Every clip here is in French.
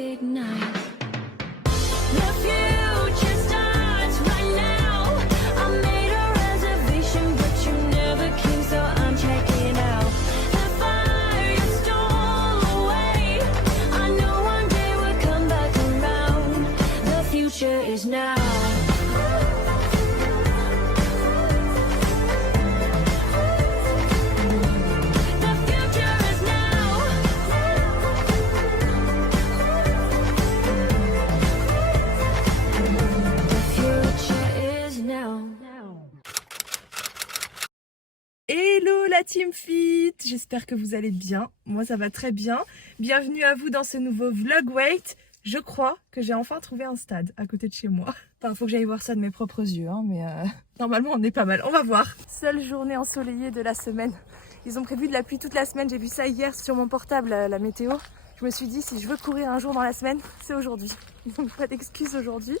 ignite. The future starts right now. I made a reservation, but you never came, so I'm checking out. The fire stole away. I know one day we'll come back around. The future is now. Hello la Team Fit, j'espère que vous allez bien, moi ça va très bien. Bienvenue à vous dans ce nouveau vlog weight. Je crois que j'ai enfin trouvé un stade à côté de chez moi. Enfin, faut que j'aille voir ça de mes propres yeux, hein, mais normalement on est pas mal, on va voir. Seule journée ensoleillée de la semaine. Ils ont prévu de la pluie toute la semaine, j'ai vu ça hier sur mon portable, la météo. Je me suis dit si je veux courir un jour dans la semaine, c'est aujourd'hui. Donc pas d'excuses aujourd'hui.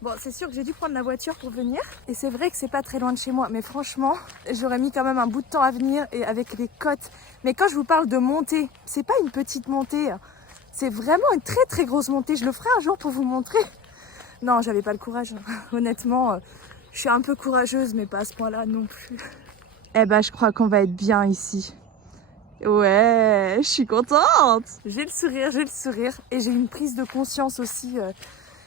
Bon, c'est sûr que j'ai dû prendre la voiture pour venir et c'est vrai que c'est pas très loin de chez moi, mais franchement, j'aurais mis quand même un bout de temps à venir et avec les côtes. Mais quand je vous parle de montée, c'est pas une petite montée, c'est vraiment une très très grosse montée. Je le ferai un jour pour vous montrer. Non, j'avais pas le courage. Honnêtement, je suis un peu courageuse, mais pas à ce point-là non plus. Eh ben, je crois qu'on va être bien ici. Ouais, je suis contente. J'ai le sourire et j'ai une prise de conscience aussi.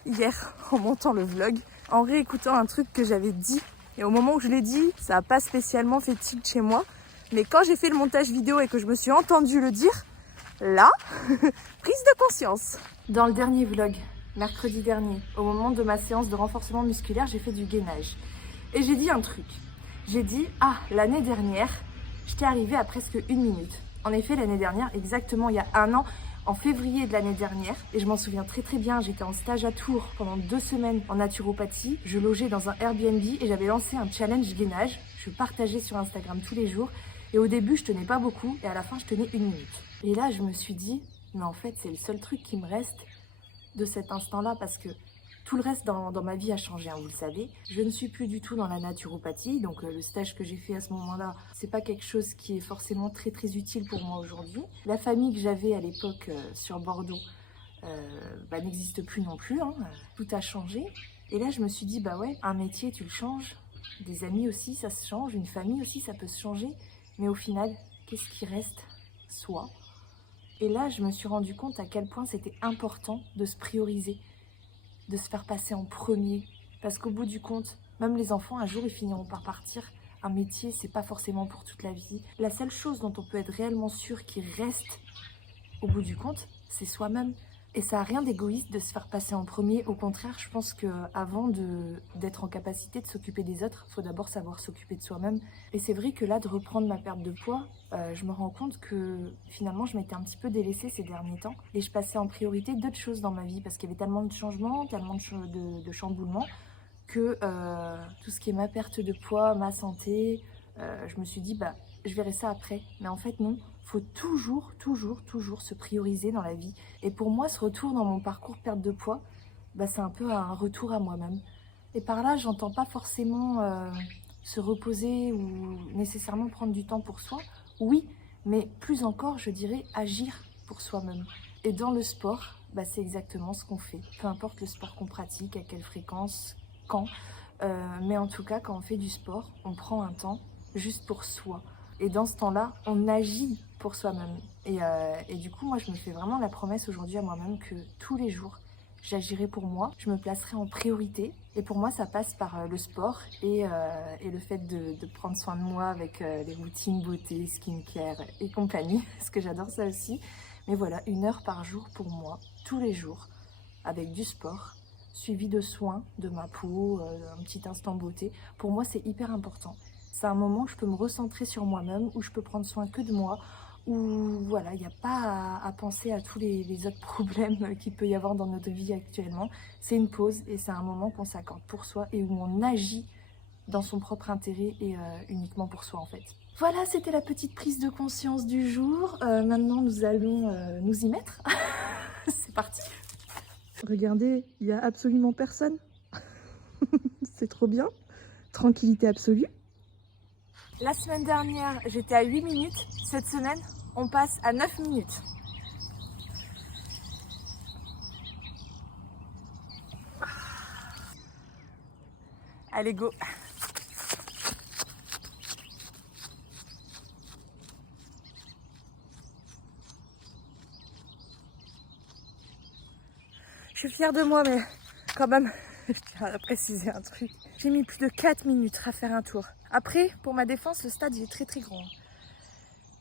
Hier, en montant le vlog, en réécoutant un truc que j'avais dit. Et au moment où je l'ai dit, ça n'a pas spécialement fait tilt chez moi. Mais quand j'ai fait le montage vidéo et que je me suis entendue le dire, là, prise de conscience. Dans le dernier vlog, mercredi dernier, au moment de ma séance de renforcement musculaire, j'ai fait du gainage. Et j'ai dit un truc. J'ai dit, l'année dernière, j'étais arrivée à presque 1 minute. En effet, l'année dernière, exactement il y a 1 an, en février de l'année dernière, et je m'en souviens très très bien, j'étais en stage à Tours pendant 2 semaines en naturopathie, je logeais dans un Airbnb et j'avais lancé un challenge gainage, je partageais sur Instagram tous les jours, et au début je tenais pas beaucoup, et à la fin je tenais 1 minute. Et là je me suis dit, mais en fait c'est le seul truc qui me reste de cet instant-là, parce que tout le reste dans ma vie a changé, hein, vous le savez. Je ne suis plus du tout dans la naturopathie, donc le stage que j'ai fait à ce moment-là, c'est pas quelque chose qui est forcément très très utile pour moi aujourd'hui. La famille que j'avais à l'époque sur Bordeaux n'existe plus non plus, hein, tout a changé. Et là je me suis dit, bah ouais, un métier tu le changes, des amis aussi ça se change, une famille aussi ça peut se changer, mais au final, qu'est-ce qui reste? Soi. Et là je me suis rendu compte à quel point c'était important de se prioriser, de se faire passer en premier, parce qu'au bout du compte, même les enfants un jour ils finiront par partir. Un métier c'est pas forcément pour toute la vie. La seule chose dont on peut être réellement sûr qui reste au bout du compte, c'est soi-même. Et ça n'a rien d'égoïste de se faire passer en premier. Au contraire, je pense qu'avant d'être en capacité de s'occuper des autres, il faut d'abord savoir s'occuper de soi-même. Et c'est vrai que là, de reprendre ma perte de poids, je me rends compte que finalement, je m'étais un petit peu délaissée ces derniers temps. Et je passais en priorité d'autres choses dans ma vie, parce qu'il y avait tellement de changements, tellement de chamboulements, que tout ce qui est ma perte de poids, ma santé, je me suis dit, je verrai ça après. Mais en fait, non. Faut toujours se prioriser dans la vie. Et pour moi, ce retour dans mon parcours perte de poids, c'est un peu un retour à moi-même. Et par là, j'entends pas forcément se reposer ou nécessairement prendre du temps pour soi. Oui, mais plus encore, je dirais agir pour soi-même. Et dans le sport, c'est exactement ce qu'on fait. Peu importe le sport qu'on pratique, à quelle fréquence, quand. Mais en tout cas, quand on fait du sport, on prend un temps juste pour soi. Et dans ce temps-là, on agit pour soi-même. Et du coup, moi, je me fais vraiment la promesse aujourd'hui à moi-même que tous les jours, j'agirai pour moi, je me placerai en priorité. Et pour moi, ça passe par le sport et le fait de prendre soin de moi avec les routines beauté, skincare et compagnie, parce que j'adore ça aussi. Mais voilà, 1 heure par jour pour moi, tous les jours, avec du sport, suivi de soins de ma peau, un petit instant beauté. Pour moi, c'est hyper important. C'est un moment où je peux me recentrer sur moi-même, où je peux prendre soin que de moi, où voilà, il n'y a pas à penser à tous les autres problèmes qu'il peut y avoir dans notre vie actuellement. C'est une pause et c'est un moment qu'on s'accorde pour soi et où on agit dans son propre intérêt et uniquement pour soi en fait. Voilà, c'était la petite prise de conscience du jour. Maintenant, nous allons nous y mettre. C'est parti. Regardez, il n'y a absolument personne. C'est trop bien. Tranquillité absolue. La semaine dernière, j'étais à 8 minutes. Cette semaine, on passe à 9 minutes. Allez, go. Je suis fière de moi, mais quand même, je tiens à préciser un truc. J'ai mis plus de 4 minutes à faire un tour. Après, pour ma défense, le stade il est très très grand.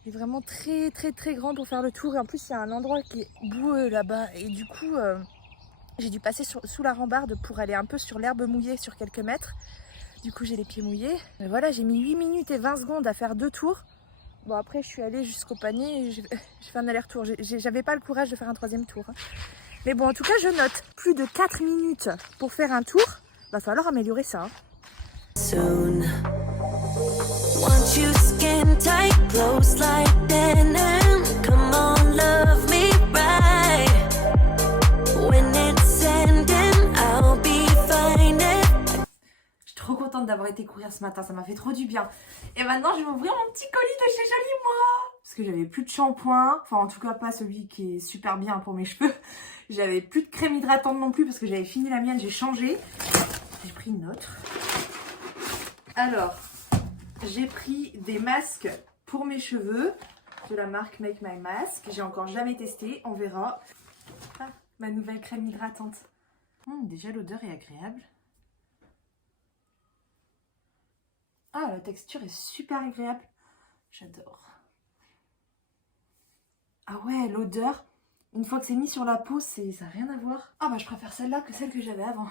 Il est vraiment très très très grand pour faire le tour. Et en plus, il y a un endroit qui est boueux là-bas. Et du coup, j'ai dû passer sous la rambarde pour aller un peu sur l'herbe mouillée sur quelques mètres. Du coup, j'ai les pieds mouillés. Mais voilà, j'ai mis 8 minutes et 20 secondes à faire 2 tours. Bon, après, je suis allée jusqu'au panier et j'ai fait un aller-retour. J'avais pas le courage de faire un 3e tour. Mais bon, en tout cas, je note plus de 4 minutes pour faire un tour. Va falloir améliorer ça. Hein. Soon. Want you skin tight, close like denim. Come on, love me right. When it's ending, I'll be fine. Je suis trop contente d'avoir été courir ce matin, ça m'a fait trop du bien. Et maintenant, je vais ouvrir mon petit colis de chez Jolie Moi. Parce que j'avais plus de shampoing, enfin en tout cas pas celui qui est super bien pour mes cheveux. J'avais plus de crème hydratante non plus parce que j'avais fini la mienne, j'ai changé. J'ai pris une autre. Alors, j'ai pris des masques pour mes cheveux de la marque Make My Mask. J'ai encore jamais testé, on verra. Ah, ma nouvelle crème hydratante. Déjà l'odeur est agréable. Ah, la texture est super agréable. J'adore. Ah ouais, l'odeur, une fois que c'est mis sur la peau, ça n'a rien à voir. Ah bah je préfère celle-là que celle que j'avais avant.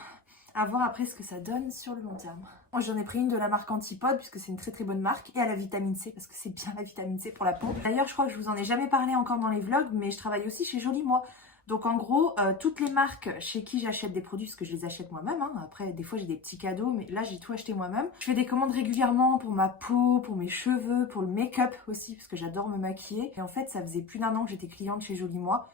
À voir après ce que ça donne sur le long terme. Moi j'en ai pris une de la marque Antipode puisque c'est une très très bonne marque. Et à la vitamine C parce que c'est bien la vitamine C pour la peau. D'ailleurs je crois que je vous en ai jamais parlé encore dans les vlogs, mais je travaille aussi chez Jolie Moi. Donc en gros, toutes les marques chez qui j'achète des produits, parce que je les achète moi-même, hein. Après des fois j'ai des petits cadeaux, mais là j'ai tout acheté moi-même. Je fais des commandes régulièrement pour ma peau, pour mes cheveux, pour le make-up aussi, parce que j'adore me maquiller. Et en fait ça faisait plus d'1 an que j'étais cliente chez Jolie Moi.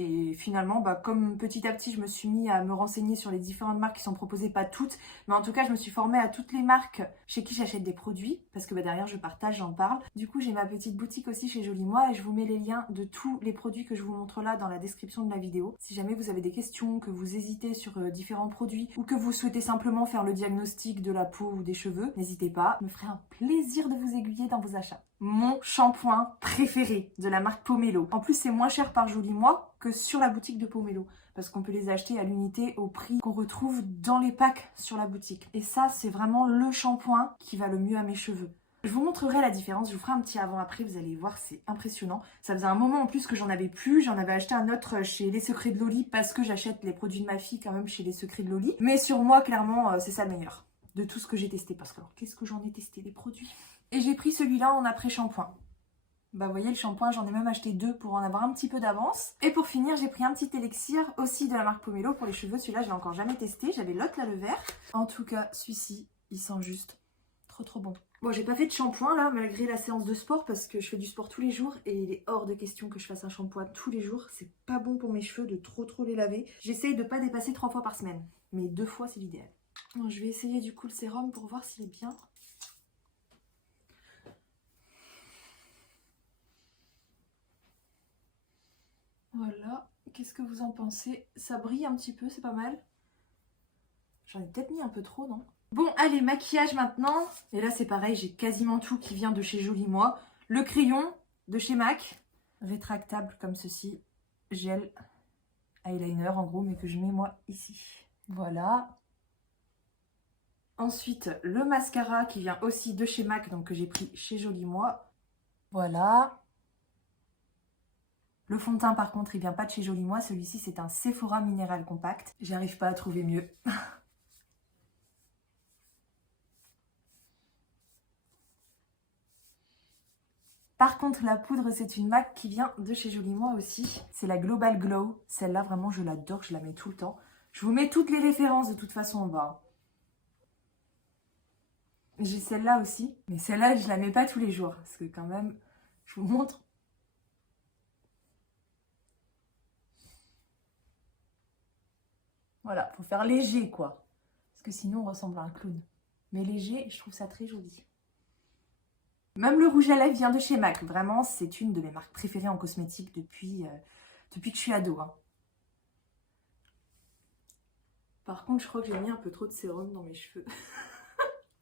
Et finalement, comme petit à petit, je me suis mis à me renseigner sur les différentes marques qui sont proposées, pas toutes, mais en tout cas, je me suis formée à toutes les marques chez qui j'achète des produits, parce que derrière, je partage, j'en parle. Du coup, j'ai ma petite boutique aussi chez Jolie Moi et je vous mets les liens de tous les produits que je vous montre là dans la description de la vidéo. Si jamais vous avez des questions, que vous hésitez sur différents produits ou que vous souhaitez simplement faire le diagnostic de la peau ou des cheveux, n'hésitez pas, je me ferai un plaisir de vous aiguiller dans vos achats. Mon shampoing préféré de la marque Pomelo. En plus, c'est moins cher par Jolie Moi que sur la boutique de Pomelo. Parce qu'on peut les acheter à l'unité au prix qu'on retrouve dans les packs sur la boutique. Et ça, c'est vraiment le shampoing qui va le mieux à mes cheveux. Je vous montrerai la différence, je vous ferai un petit avant-après, vous allez voir, c'est impressionnant. Ça faisait un moment en plus que j'en avais plus, j'en avais acheté un autre chez Les Secrets de Loli parce que j'achète les produits de ma fille quand même chez Les Secrets de Loli. Mais sur moi, clairement, c'est ça le meilleur de tout ce que j'ai testé. Parce que alors, qu'est-ce que j'en ai testé les produits? Et j'ai pris celui-là en après-shampoing. Bah vous voyez le shampoing, j'en ai même acheté 2 pour en avoir un petit peu d'avance. Et pour finir, j'ai pris un petit élixir aussi de la marque Pomelo pour les cheveux. Celui-là, je l'ai encore jamais testé. J'avais l'autre là, le vert. En tout cas, celui-ci, il sent juste trop bon. Bon, j'ai pas fait de shampoing là, malgré la séance de sport, parce que je fais du sport tous les jours et il est hors de question que je fasse un shampoing tous les jours. C'est pas bon pour mes cheveux de trop les laver. J'essaye de pas dépasser 3 fois par semaine, mais 2 fois c'est l'idéal. Bon, je vais essayer du coup le sérum pour voir s'il est bien. Voilà, qu'est-ce que vous en pensez? Ça brille un petit peu, c'est pas mal. J'en ai peut-être mis un peu trop, non? Bon, allez, maquillage maintenant. Et là, c'est pareil, j'ai quasiment tout qui vient de chez Jolie Moi. Le crayon de chez MAC, rétractable comme ceci. Gel eyeliner en gros, mais que je mets moi ici. Voilà. Ensuite, le mascara qui vient aussi de chez MAC, donc que j'ai pris chez Jolie Moi. Voilà. Le fond de teint par contre il vient pas de chez Jolie Moi, celui-ci c'est un Sephora Minéral Compact. J'arrive pas à trouver mieux. Par contre la poudre c'est une MAC qui vient de chez Jolie Moi aussi. C'est la Global Glow. Celle-là vraiment je l'adore, je la mets tout le temps. Je vous mets toutes les références de toute façon en bas. J'ai celle-là aussi. Mais celle-là je la mets pas tous les jours. Parce que quand même, je vous montre. Voilà, faut faire léger quoi. Parce que sinon on ressemble à un clown. Mais léger, je trouve ça très joli. Même le rouge à lèvres vient de chez MAC. Vraiment, c'est une de mes marques préférées en cosmétique depuis que je suis ado. Hein. Par contre, je crois que j'ai mis un peu trop de sérum dans mes cheveux.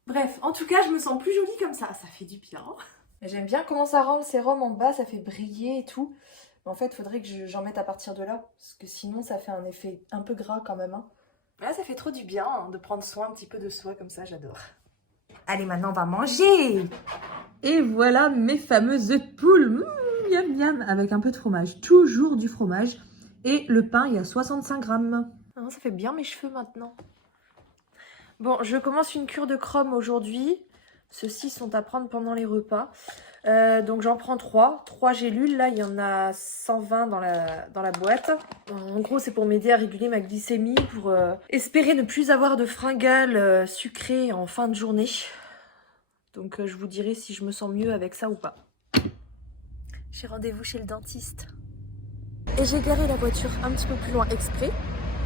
Bref, en tout cas, je me sens plus jolie comme ça fait du bien. J'aime bien comment ça rend le sérum en bas, ça fait briller et tout. Mais en fait, il faudrait que j'en mette à partir de là, parce que sinon ça fait un effet un peu gras quand même. Hein. Là, ça fait trop du bien hein, de prendre soin un petit peu de soi comme ça, j'adore. Allez, maintenant on va manger. Et voilà mes fameuses poules, miam miam, avec un peu de fromage, toujours du fromage. Et le pain, il y a 65 grammes. Ah, ça fait bien mes cheveux maintenant. Bon, je commence une cure de chrome aujourd'hui. Ceux-ci sont à prendre pendant les repas. Donc j'en prends 3 gélules. Là, il y en a 120 dans la boîte. En gros, c'est pour m'aider à réguler ma glycémie, pour espérer ne plus avoir de fringales sucrées en fin de journée. Donc je vous dirai si je me sens mieux avec ça ou pas. J'ai rendez-vous chez le dentiste. Et j'ai garé la voiture un petit peu plus loin exprès,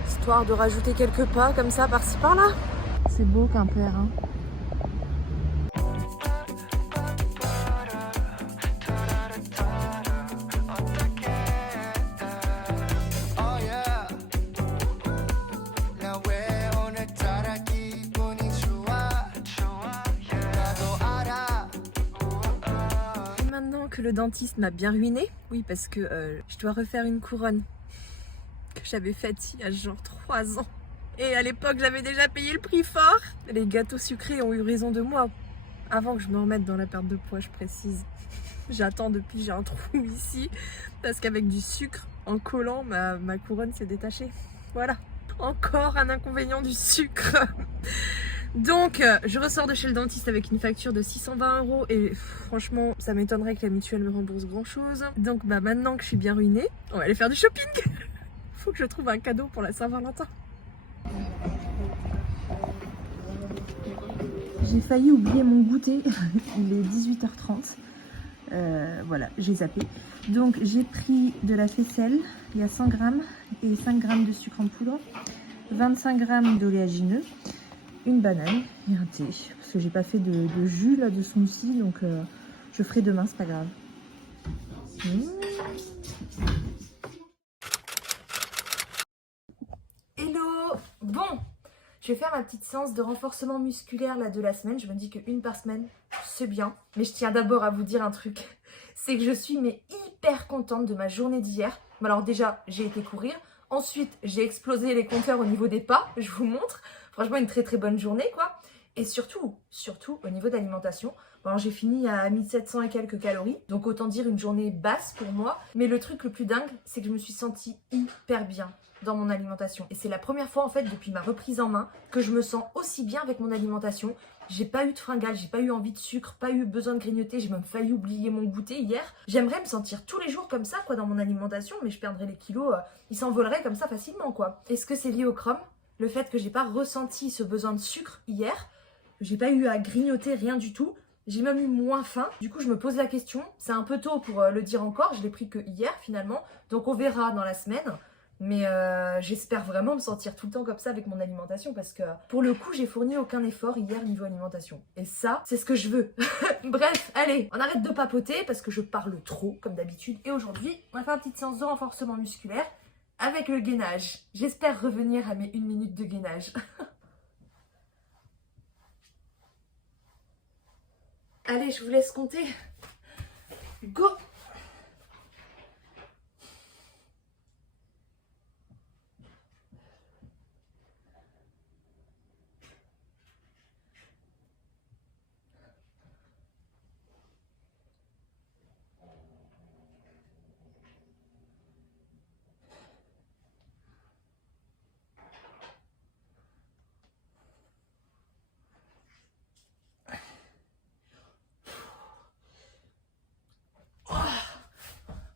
histoire de rajouter quelques pas comme ça par-ci par-là. C'est beau Quimper, hein. Maintenant que le dentiste m'a bien ruiné, oui parce que je dois refaire une couronne que j'avais faite il y a genre 3 ans. Et à l'époque j'avais déjà payé le prix fort. Les gâteaux sucrés ont eu raison de moi. Avant que je me remette dans la perte de poids, je précise. J'attends depuis, j'ai un trou ici. Parce qu'avec du sucre en collant, ma couronne s'est détachée. Voilà. Encore un inconvénient du sucre. Donc, je ressors de chez le dentiste avec une facture de 620 € et franchement, ça m'étonnerait que la mutuelle me rembourse grand chose. Donc, maintenant que je suis bien ruinée, on va aller faire du shopping. Faut que je trouve un cadeau pour la Saint-Valentin. J'ai failli oublier mon goûter, il est 18h30. Voilà, j'ai zappé. Donc, j'ai pris de la faisselle, il y a 100 grammes et 5 grammes de sucre en poudre, 25 grammes d'oléagineux, une banane et un thé. Parce que j'ai pas fait de jus là de smoothie, donc je ferai demain, c'est pas grave. Hello! Bon, je vais faire ma petite séance de renforcement musculaire là de la semaine. Je me dis qu'une par semaine, c'est bien. Mais je tiens d'abord à vous dire un truc. C'est que je suis hyper contente de ma journée d'hier. Alors déjà, j'ai été courir. Ensuite, j'ai explosé les compteurs au niveau des pas. Je vous montre. Franchement, une très très bonne journée quoi. Et surtout au niveau d'alimentation. Bon, j'ai fini à 1700 et quelques calories. Donc autant dire une journée basse pour moi. Mais le truc le plus dingue, c'est que je me suis sentie hyper bien dans mon alimentation. Et c'est la première fois en fait depuis ma reprise en main que je me sens aussi bien avec mon alimentation. J'ai pas eu de fringales, j'ai pas eu envie de sucre, pas eu besoin de grignoter, j'ai même failli oublier mon goûter hier. J'aimerais me sentir tous les jours comme ça quoi dans mon alimentation, mais je perdrais les kilos, ils s'envoleraient comme ça facilement quoi. Est-ce que c'est lié au chrome? Le fait que j'ai pas ressenti ce besoin de sucre hier, j'ai pas eu à grignoter rien du tout. J'ai même eu moins faim. Du coup, je me pose la question. C'est un peu tôt pour le dire encore. Je l'ai pris que hier finalement. Donc on verra dans la semaine. Mais j'espère vraiment me sentir tout le temps comme ça avec mon alimentation parce que pour le coup, j'ai fourni aucun effort hier niveau alimentation. Et ça, c'est ce que je veux. Bref, allez, on arrête de papoter parce que je parle trop comme d'habitude. Et aujourd'hui, on va faire une petite séance de renforcement musculaire avec le gainage. J'espère revenir à mes 1 minute de gainage. Allez, je vous laisse compter. Go!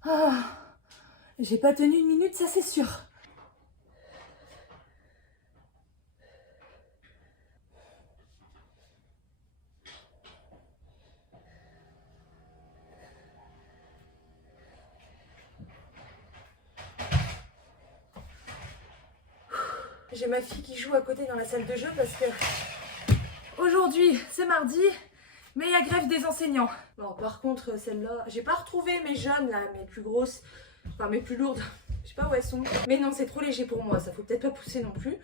Ah, j'ai pas tenu 1 minute, ça c'est sûr. J'ai ma fille qui joue à côté dans la salle de jeu parce que aujourd'hui c'est mardi, mais il y a grève des enseignants. Bon, par contre, celle-là, j'ai pas retrouvé mes jaunes là, mes plus grosses, enfin mes plus lourdes. Je sais pas où elles sont. Mais non, c'est trop léger pour moi, ça faut peut-être pas pousser non plus.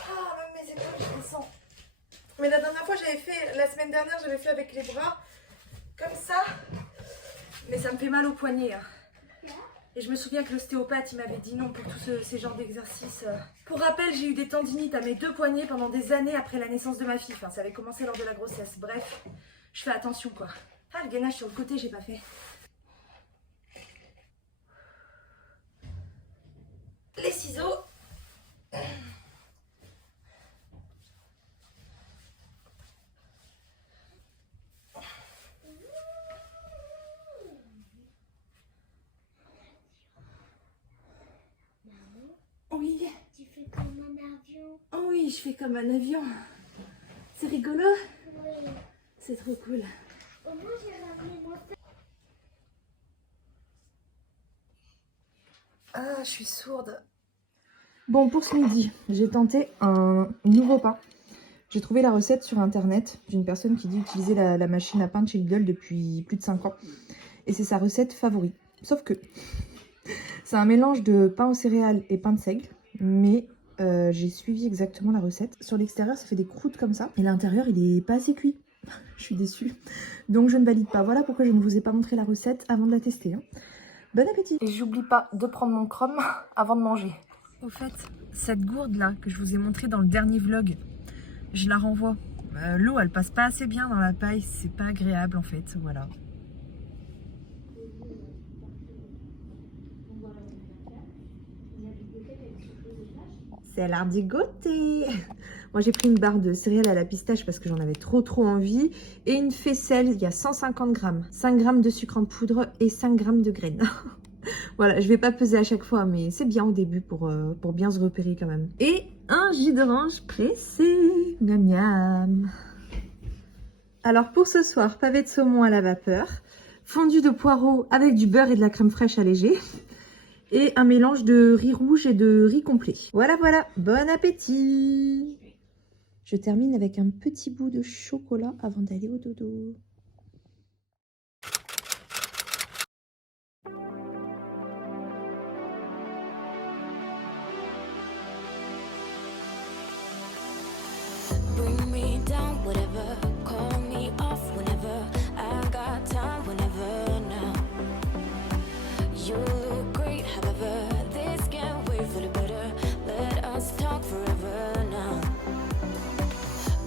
Ah, même mes Mais la dernière fois, la semaine dernière, j'avais fait avec les bras comme ça. Mais ça me fait mal au poignet. Hein. Et je me souviens que l'ostéopathe, il m'avait dit non pour tous ces genres d'exercices. Pour rappel, j'ai eu des tendinites à mes 2 poignets pendant des années après la naissance de ma fille. Enfin, ça avait commencé lors de la grossesse. Bref, je fais attention quoi. Ah, le gainage sur le côté, j'ai pas fait. Les ciseaux. Oui. Tu fais comme un avion. Oh oui, je fais comme un avion. C'est rigolo. Oui. C'est trop cool. Au moins, j'ai ramené mon sac. Ah, je suis sourde. Bon, pour ce midi, j'ai tenté un nouveau pain. J'ai trouvé la recette sur internet d'une personne qui dit utiliser la machine à pain de chez Lidl depuis plus de 5 ans. Et c'est sa recette favorite. Sauf que c'est un mélange de pain aux céréales et pain de seigle. Mais j'ai suivi exactement la recette. Sur l'extérieur, ça fait des croûtes comme ça. Et l'intérieur, il est pas assez cuit. Je suis déçue. Donc je ne valide pas. Voilà pourquoi je ne vous ai pas montré la recette avant de la tester. Hein. Bon appétit. Et j'oublie pas de prendre mon chrome avant de manger. Au fait, cette gourde là que je vous ai montrée dans le dernier vlog, je la renvoie. L'eau elle passe pas assez bien dans la paille, c'est pas agréable en fait, voilà. C'est l'heure du goûter. Moi j'ai pris une barre de céréales à la pistache parce que j'en avais trop envie. Et une faisselle, il y a 150 grammes. 5 grammes de sucre en poudre et 5 grammes de graines. Voilà, je vais pas peser à chaque fois, mais c'est bien au début pour bien se repérer quand même. Et un jus d'orange pressé. Miam miam. Alors pour ce soir, pavé de saumon à la vapeur, fondu de poireaux avec du beurre et de la crème fraîche allégée. Et un mélange de riz rouge et de riz complet. Voilà, voilà. Bon appétit! Je termine avec un petit bout de chocolat avant d'aller au dodo. Bring me down, whatever. Call me off whenever. I got time whenever now. You look great, however. This can't wait for the better. Let us talk forever now.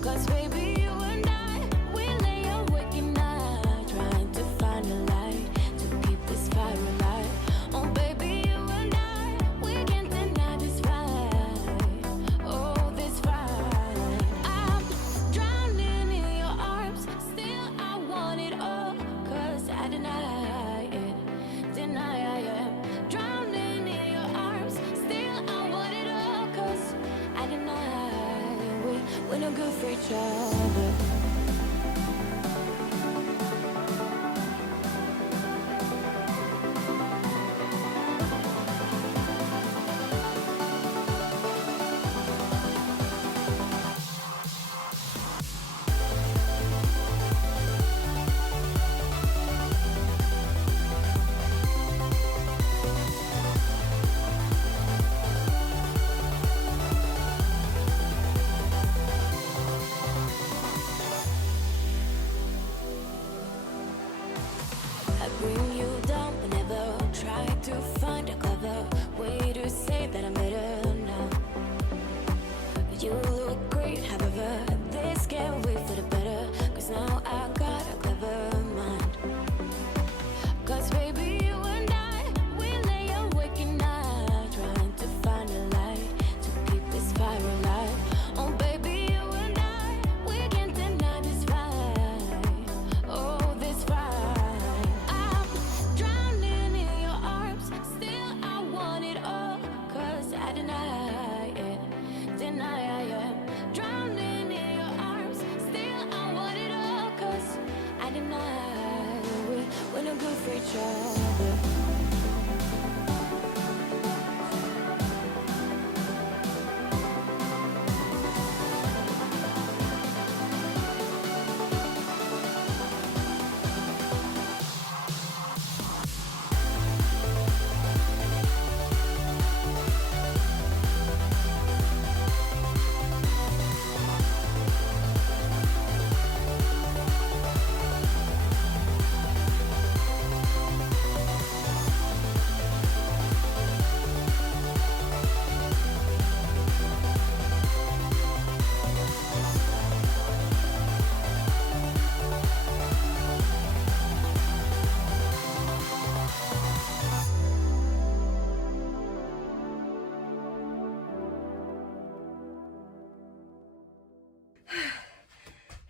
Cause baby, you and I, we lay awake at night, trying to find a light to keep this fire alive. Oh baby, you and I, we can't deny this fight. Oh, this fight. I'm drowning in your arms, still I want it all. Cause I deny it, deny I am. Drowning in your arms, still I want it all. Cause I deny we're no good for each other. I bring you down whenever. Try to find a clever way to say that I'm better now. You look great, however. This can't wait for the better. Cause now I got a clever mind. Cause baby, you and I, we lay awake at night, trying to find a light to keep this fire alive. Oh baby, you and I, we can't deny this fight. Oh, this fight. I'm drowning in your arms, still I want it all. Cause I deny it, deny I am. Drowning in your arms, still I want it all. Cause I deny we're no good for each other.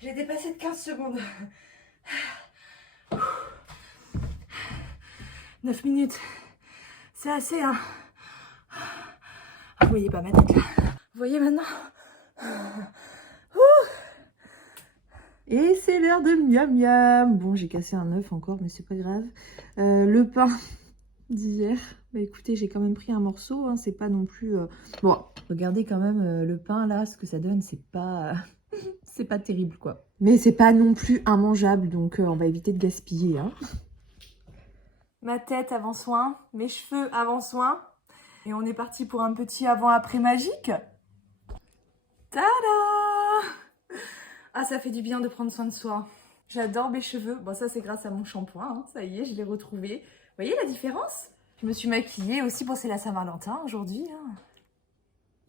J'ai dépassé de 15 secondes. 9 minutes. C'est assez, hein. Vous voyez pas ma tête là. Vous voyez maintenant. Et c'est l'heure de miam miam. Bon, j'ai cassé un œuf encore, mais c'est pas grave. Le pain d'hier. Bah écoutez, j'ai quand même pris un morceau. Hein, c'est pas non plus. Bon, regardez quand même le pain là, ce que ça donne. C'est pas. C'est pas terrible quoi. Mais c'est pas non plus immangeable, donc on va éviter de gaspiller. Hein. Ma tête avant soin, mes cheveux avant soin. Et on est parti pour un petit avant-après magique. Tada! Ah, ça fait du bien de prendre soin de soi. J'adore mes cheveux. Bon, ça, c'est grâce à mon shampoing. Hein. Ça y est, je l'ai retrouvé. Vous voyez la différence? Je me suis maquillée aussi. Bon, c'est la Saint-Valentin aujourd'hui. Hein.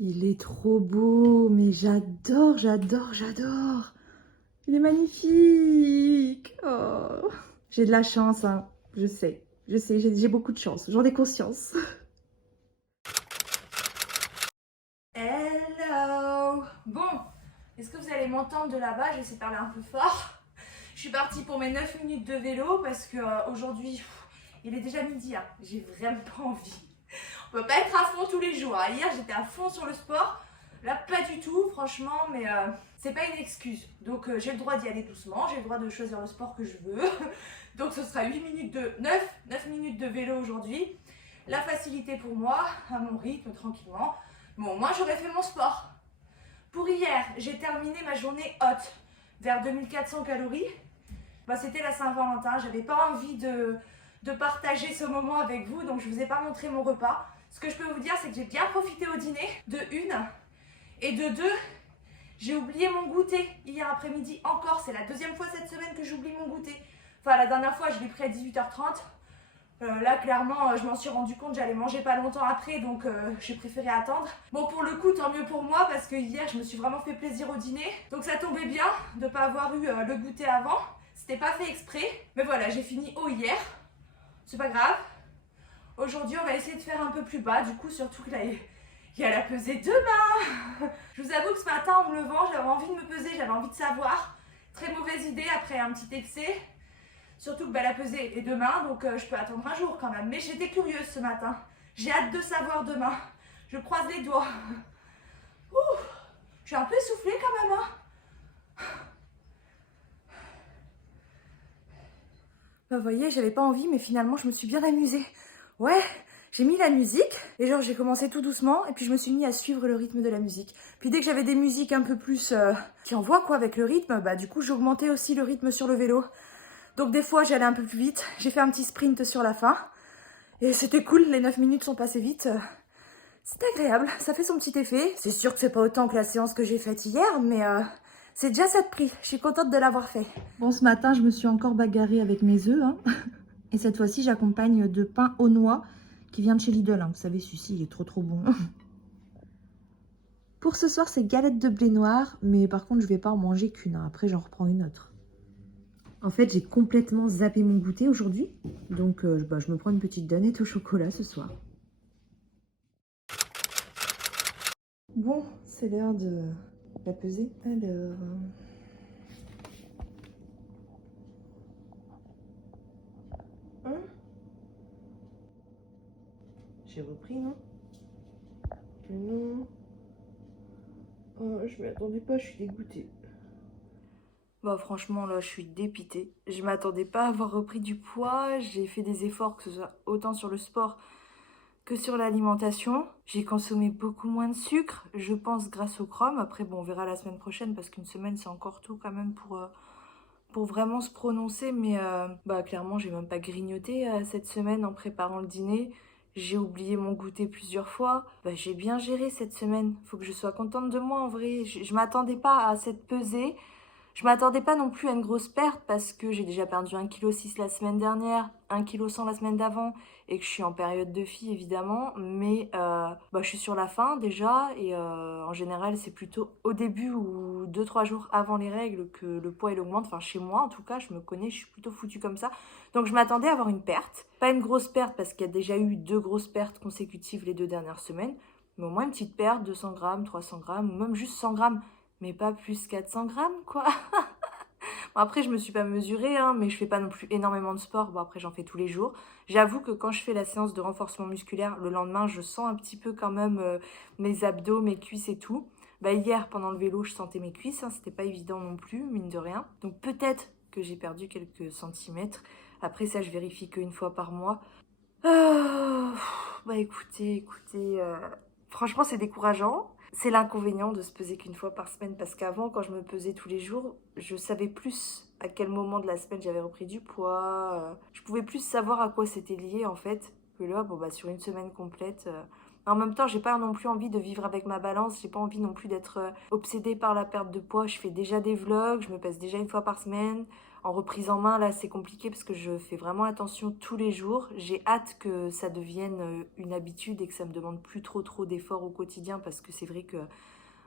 Il est trop beau. Mais j'adore, j'adore, j'adore. Il est magnifique. Oh. J'ai de la chance, hein. Je sais, j'ai beaucoup de chance. J'en ai conscience. Hello! Bon, est-ce que vous allez m'entendre de là-bas? Je vais essayer de parler un peu fort. Je suis partie pour mes 9 minutes de vélo parce que aujourd'hui, il est déjà midi. Hein. J'ai vraiment pas envie. On peut pas être à fond tous les jours. Hein. Hier, j'étais à fond sur le sport. Là, pas du tout, franchement, mais c'est pas une excuse. Donc, j'ai le droit d'y aller doucement. J'ai le droit de choisir le sport que je veux. Donc, ce sera 9 minutes de vélo aujourd'hui. La facilité pour moi, à mon rythme, tranquillement. Bon, moi, j'aurais fait mon sport. Pour hier, j'ai terminé ma journée haute, vers 2400 calories. Bah, c'était la Saint-Valentin. J'avais pas envie de partager ce moment avec vous, donc je vous ai pas montré mon repas. Ce que je peux vous dire, c'est que j'ai bien profité au dîner, de une. Et de deux, j'ai oublié mon goûter hier après-midi encore. C'est la deuxième fois cette semaine que j'oublie mon goûter. Enfin, la dernière fois, je l'ai pris à 18h30. Là, clairement, je m'en suis rendu compte, j'allais manger pas longtemps après, donc j'ai préféré attendre. Bon, pour le coup, tant mieux pour moi, parce que hier, je me suis vraiment fait plaisir au dîner. Donc ça tombait bien de ne pas avoir eu le goûter avant. C'était pas fait exprès. Mais voilà, j'ai fini haut hier. C'est pas grave. Aujourd'hui, on va essayer de faire un peu plus bas. Du coup, surtout que là, il y a la pesée demain. Je vous avoue que ce matin, en me levant, j'avais envie de me peser, j'avais envie de savoir. Très mauvaise idée après un petit excès. Surtout que la pesée est demain, donc je peux attendre un jour quand même. Mais j'étais curieuse ce matin. J'ai hâte de savoir demain. Je croise les doigts. Ouh, je suis un peu essoufflée quand même. Hein. Bah, vous voyez, j'avais pas envie, mais finalement, je me suis bien amusée. Ouais, j'ai mis la musique, et genre j'ai commencé tout doucement, et puis je me suis mis à suivre le rythme de la musique. Puis dès que j'avais des musiques un peu plus qui envoient quoi avec le rythme, bah du coup j'augmentais aussi le rythme sur le vélo. Donc des fois j'allais un peu plus vite, j'ai fait un petit sprint sur la fin, et c'était cool, les 9 minutes sont passées vite. C'est agréable, ça fait son petit effet. C'est sûr que c'est pas autant que la séance que j'ai faite hier, mais c'est déjà ça de prix, je suis contente de l'avoir fait. Bon, ce matin je me suis encore bagarrée avec mes œufs, hein. Et cette fois-ci, j'accompagne de pain aux noix qui vient de chez Lidl. Hein. Vous savez, celui-ci, il est trop bon. Pour ce soir, c'est galette de blé noir. Mais par contre, je ne vais pas en manger qu'une. Hein. Après, j'en reprends une autre. En fait, j'ai complètement zappé mon goûter aujourd'hui. Donc, je me prends une petite danette au chocolat ce soir. Bon, c'est l'heure de la peser. Alors... J'ai repris, non? Non. Oh, je m'y attendais pas, je suis dégoûtée. Bah franchement, là, je suis dépitée. Je m'attendais pas à avoir repris du poids. J'ai fait des efforts, que ce soit autant sur le sport que sur l'alimentation. J'ai consommé beaucoup moins de sucre, je pense grâce au chrome. Après, bon, on verra la semaine prochaine parce qu'une semaine, c'est encore tout quand même pour vraiment se prononcer. Mais bah clairement, j'ai même pas grignoté cette semaine en préparant le dîner. J'ai oublié mon goûter plusieurs fois. Bah, j'ai bien géré cette semaine. Faut que je sois contente de moi en vrai. Je m'attendais pas à cette pesée. Je m'attendais pas non plus à une grosse perte parce que j'ai déjà perdu 1,6 kg la semaine dernière, 1,1 kg la semaine d'avant et que je suis en période de fille évidemment. Mais bah, je suis sur la fin déjà et en général c'est plutôt au début ou 2-3 jours avant les règles que le poids il augmente. Enfin chez moi en tout cas, je me connais, je suis plutôt foutue comme ça. Donc je m'attendais à avoir une perte. Pas une grosse perte parce qu'il y a déjà eu 2 grosses pertes consécutives les 2 dernières semaines. Mais au moins une petite perte, 200 grammes, 300 grammes ou même juste 100 grammes. Mais pas plus 400 grammes, quoi. Bon, après, je me suis pas mesurée, hein, mais je fais pas non plus énormément de sport. Bon, après, j'en fais tous les jours. J'avoue que quand je fais la séance de renforcement musculaire, le lendemain, je sens un petit peu quand même mes abdos, mes cuisses et tout. Bah, hier, pendant le vélo, je sentais mes cuisses, hein, c'était pas évident non plus, mine de rien. Donc peut-être que j'ai perdu quelques centimètres. Après ça, je vérifie qu'une fois par mois. Bah écoutez, franchement, c'est décourageant. C'est l'inconvénient de se peser qu'une fois par semaine, parce qu'avant, quand je me pesais tous les jours, je savais plus à quel moment de la semaine j'avais repris du poids. Je pouvais plus savoir à quoi c'était lié, en fait, que là, bon, bah, sur une semaine complète. En même temps, j'ai pas non plus envie de vivre avec ma balance, j'ai pas envie non plus d'être obsédée par la perte de poids. Je fais déjà des vlogs, je me pèse déjà une fois par semaine. En reprise en main, là, c'est compliqué parce que je fais vraiment attention tous les jours. J'ai hâte que ça devienne une habitude et que ça me demande plus trop d'efforts au quotidien parce que c'est vrai que,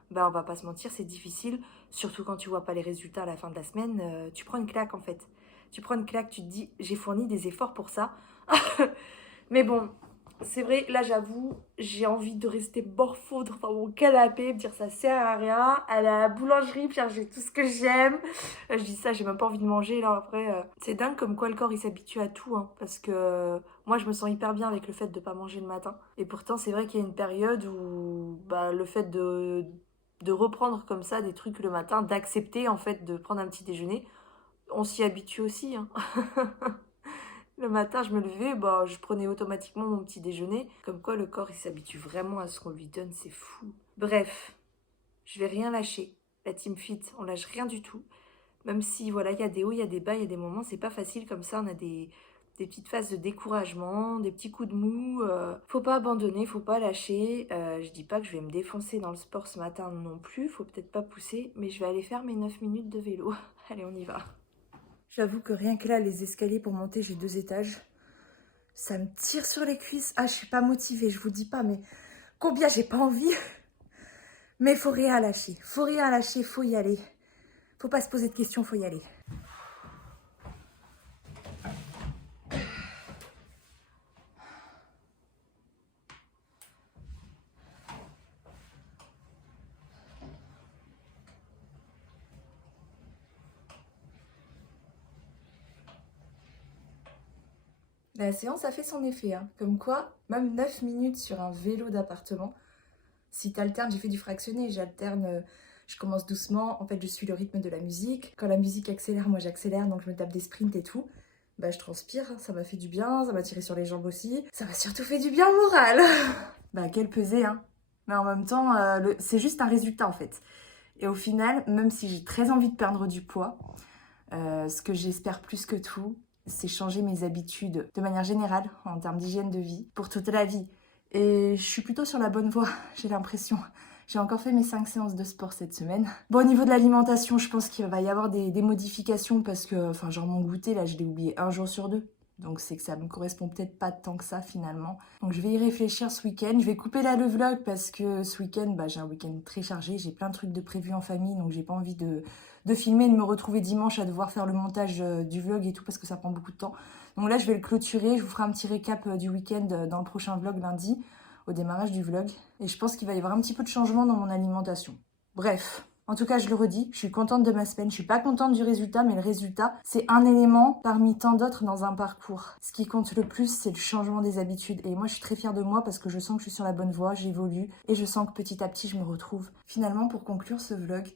bah, on va pas se mentir, c'est difficile. Surtout quand tu vois pas les résultats à la fin de la semaine, tu prends une claque en fait. Tu prends une claque, tu te dis, j'ai fourni des efforts pour ça. Mais bon, c'est vrai, là j'avoue, j'ai envie de rester morfondre dans mon canapé, me dire ça sert à rien, aller à la boulangerie, chercher tout ce que j'aime. Je dis ça, j'ai même pas envie de manger là après. C'est dingue comme quoi le corps il s'habitue à tout, hein, parce que moi je me sens hyper bien avec le fait de pas manger le matin. Et pourtant c'est vrai qu'il y a une période où bah, le fait de reprendre comme ça des trucs le matin, d'accepter en fait de prendre un petit déjeuner, on s'y habitue aussi, hein. Le matin, je me levais, bah, je prenais automatiquement mon petit déjeuner. Comme quoi, le corps, il s'habitue vraiment à ce qu'on lui donne, c'est fou. Bref, je vais rien lâcher. La team fit, on lâche rien du tout. Même si, voilà, il y a des hauts, il y a des bas, il y a des moments, c'est pas facile comme ça. On a des petites phases de découragement, des petits coups de mou. Faut pas abandonner, faut pas lâcher. Je dis pas que je vais me défoncer dans le sport ce matin non plus. Faut peut-être pas pousser, mais je vais aller faire mes 9 minutes de vélo. Allez, on y va. J'avoue que rien que là, les escaliers pour monter, j'ai 2 étages. Ça me tire sur les cuisses. Ah, je suis pas motivée, je vous dis pas, mais combien j'ai pas envie. Mais faut rien lâcher. Faut rien lâcher, faut y aller. Faut pas se poser de questions, faut y aller. La séance a fait son effet, hein. Comme quoi, même 9 minutes sur un vélo d'appartement, si t'alternes, j'ai fait du fractionné, j'alterne, je commence doucement, en fait je suis le rythme de la musique. Quand la musique accélère, moi j'accélère, donc je me tape des sprints et tout. Bah je transpire, ça m'a fait du bien, ça m'a tiré sur les jambes aussi. Ça m'a surtout fait du bien au moral. Bah quel pesé, hein. Mais en même temps, c'est juste un résultat en fait. Et au final, même si j'ai très envie de perdre du poids, ce que j'espère plus que tout, c'est changer mes habitudes de manière générale en termes d'hygiène de vie pour toute la vie. Et je suis plutôt sur la bonne voie, j'ai l'impression. J'ai encore fait mes 5 séances de sport cette semaine. Bon, au niveau de l'alimentation, je pense qu'il va y avoir des modifications parce que, enfin, genre mon goûter, là, je l'ai oublié 1 jour sur 2. Donc c'est que ça me correspond peut-être pas tant que ça finalement. Donc je vais y réfléchir ce week-end. Je vais couper là le vlog parce que ce week-end, bah, j'ai un week-end très chargé. J'ai plein de trucs de prévus en famille, donc j'ai pas envie de filmer et de me retrouver dimanche à devoir faire le montage du vlog et tout parce que ça prend beaucoup de temps. Donc là je vais le clôturer. Je vous ferai un petit récap du week-end dans le prochain vlog lundi, au démarrage du vlog. Et je pense qu'il va y avoir un petit peu de changement dans mon alimentation. Bref. En tout cas, je le redis, je suis contente de ma semaine. Je suis pas contente du résultat, mais le résultat, c'est un élément parmi tant d'autres dans un parcours. Ce qui compte le plus, c'est le changement des habitudes. Et moi, je suis très fière de moi parce que je sens que je suis sur la bonne voie, j'évolue et je sens que petit à petit, je me retrouve. Finalement, pour conclure ce vlog,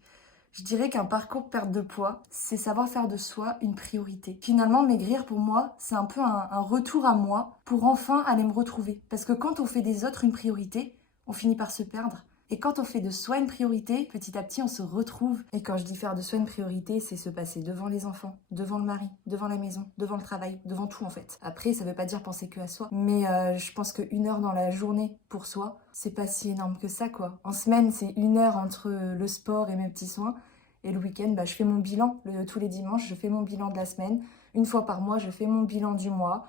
je dirais qu'un parcours perte de poids, c'est savoir faire de soi une priorité. Finalement, maigrir pour moi, c'est un peu un retour à moi pour enfin aller me retrouver. Parce que quand on fait des autres une priorité, on finit par se perdre. Et quand on fait de soi une priorité, petit à petit, on se retrouve. Et quand je dis faire de soi une priorité, c'est se passer devant les enfants, devant le mari, devant la maison, devant le travail, devant tout en fait. Après, ça veut pas dire penser que à soi. Mais je pense que 1 heure dans la journée pour soi, c'est pas si énorme que ça quoi. En semaine, c'est 1 heure entre le sport et mes petits soins. Et le week-end, bah, je fais mon bilan. Tous les dimanches, je fais mon bilan de la semaine. 1 fois par mois, je fais mon bilan du mois.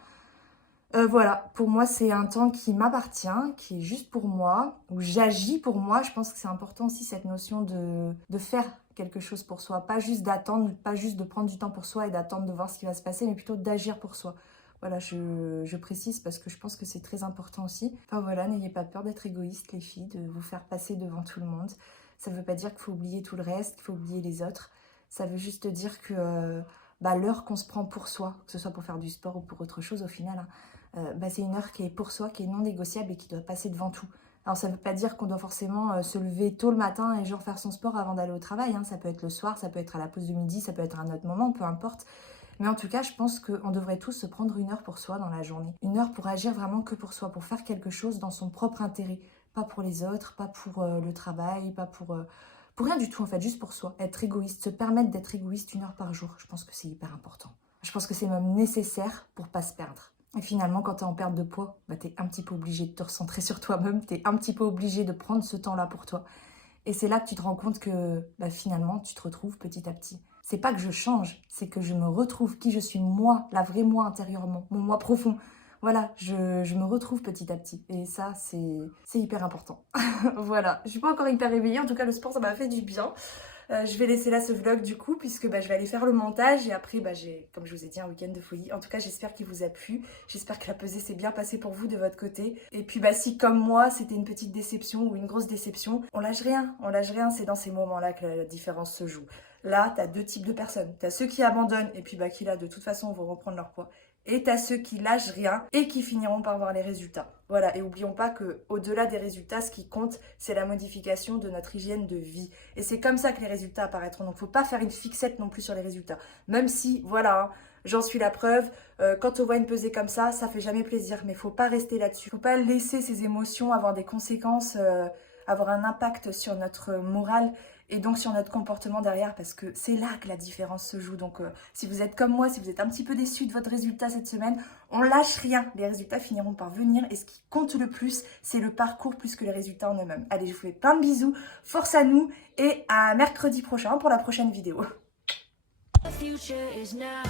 Voilà, pour moi, c'est un temps qui m'appartient, qui est juste pour moi, où j'agis pour moi. Je pense que c'est important aussi cette notion de faire quelque chose pour soi. Pas juste d'attendre, pas juste de prendre du temps pour soi et d'attendre de voir ce qui va se passer, mais plutôt d'agir pour soi. Voilà, je précise parce que je pense que c'est très important aussi. Enfin voilà, n'ayez pas peur d'être égoïste les filles, de vous faire passer devant tout le monde. Ça ne veut pas dire qu'il faut oublier tout le reste, qu'il faut oublier les autres. Ça veut juste dire que l'heure qu'on se prend pour soi, que ce soit pour faire du sport ou pour autre chose au final, c'est une heure qui est pour soi, qui est non négociable et qui doit passer devant tout. Alors ça ne veut pas dire qu'on doit forcément se lever tôt le matin et genre faire son sport avant d'aller au travail, hein. Ça peut être le soir, ça peut être à la pause de midi, ça peut être à un autre moment, peu importe. Mais en tout cas, je pense qu'on devrait tous se prendre une heure pour soi dans la journée. Une heure pour agir vraiment que pour soi, pour faire quelque chose dans son propre intérêt. Pas pour les autres, pas pour le travail, pas pour rien du tout en fait, juste pour soi. Être égoïste, se permettre d'être égoïste 1 heure par jour, je pense que c'est hyper important. Je pense que c'est même nécessaire pour pas se perdre. Et finalement, quand tu es en perte de poids, tu es un petit peu obligé de te recentrer sur toi-même, tu es un petit peu obligé de prendre ce temps-là pour toi. Et c'est là que tu te rends compte que finalement, tu te retrouves petit à petit. C'est pas que je change, c'est que je me retrouve qui je suis, moi, la vraie moi intérieurement, mon moi profond. Voilà, je me retrouve petit à petit. Et ça, c'est hyper important. Voilà, je suis pas encore hyper réveillée. En tout cas, le sport, ça m'a fait du bien. Je vais laisser là ce vlog du coup, puisque je vais aller faire le montage. Et après, j'ai, comme je vous ai dit, un week-end de folie. En tout cas, j'espère qu'il vous a plu. J'espère que la pesée s'est bien passée pour vous de votre côté. Et puis, si comme moi, c'était une petite déception ou une grosse déception, on lâche rien. On lâche rien, c'est dans ces moments-là que la différence se joue. Là, t'as 2 types de personnes. T'as ceux qui abandonnent et puis qui là, de toute façon, vont reprendre leur poids. Et t'as ceux qui lâchent rien et qui finiront par voir les résultats. Voilà, et oublions pas que au-delà des résultats, ce qui compte, c'est la modification de notre hygiène de vie. Et c'est comme ça que les résultats apparaîtront. Donc faut pas faire une fixette non plus sur les résultats. Même si, voilà, j'en suis la preuve, quand on voit une pesée comme ça fait jamais plaisir. Mais faut pas rester là-dessus. Faut pas laisser ces émotions avoir des conséquences, avoir un impact sur notre morale et donc sur notre comportement derrière, parce que c'est là que la différence se joue. Donc si vous êtes comme moi, si vous êtes un petit peu déçu de votre résultat cette semaine, on lâche rien, les résultats finiront par venir et ce qui compte le plus, c'est le parcours plus que les résultats en eux-mêmes. Allez, je vous fais plein de bisous, force à nous et à mercredi prochain pour la prochaine vidéo. The future is now.